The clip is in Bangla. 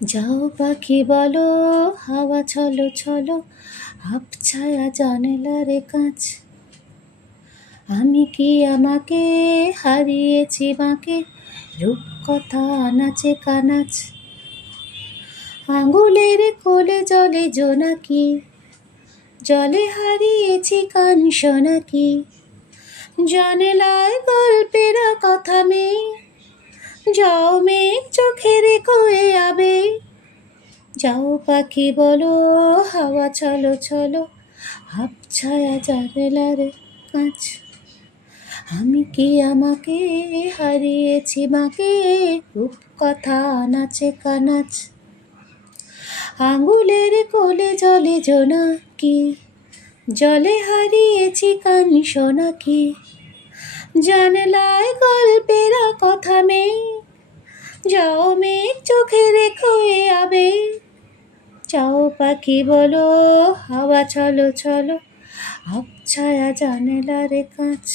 যাও পাখি বলো, হাওয়া চলো চলো, আবছায়া জানালার কাছ। আমি কি আমাকে হারিয়েছি বাঁকে, রূপকথা নাচে কানাচ। আঙুলের কোলে জলে জোনাকি, জলে হারিয়েছি কান শোনাকি। জানালায় গল্পের কথা মেয়ে, যাও মেঘ চোখে রেখো এ আবেগ। যাও পাখি বলো, হাওয়া চলো চলো, আবছায়া জানালার কাছ। আমি কি আমাকে হারিয়েছি বাঁকে, রূপকথা নাচে কানাচ। আঙুলের কোলে জলে জোনাকি, জলে হারিয়েছি কান শোনাকি। জানলায় গল্পের কথা মেয়ে, যাও মেঘ চোখে রেখো এ আবেগ। যাও পাখি বলো, হাওয়া চলো চলো, আবছায়া জানালার কাছ।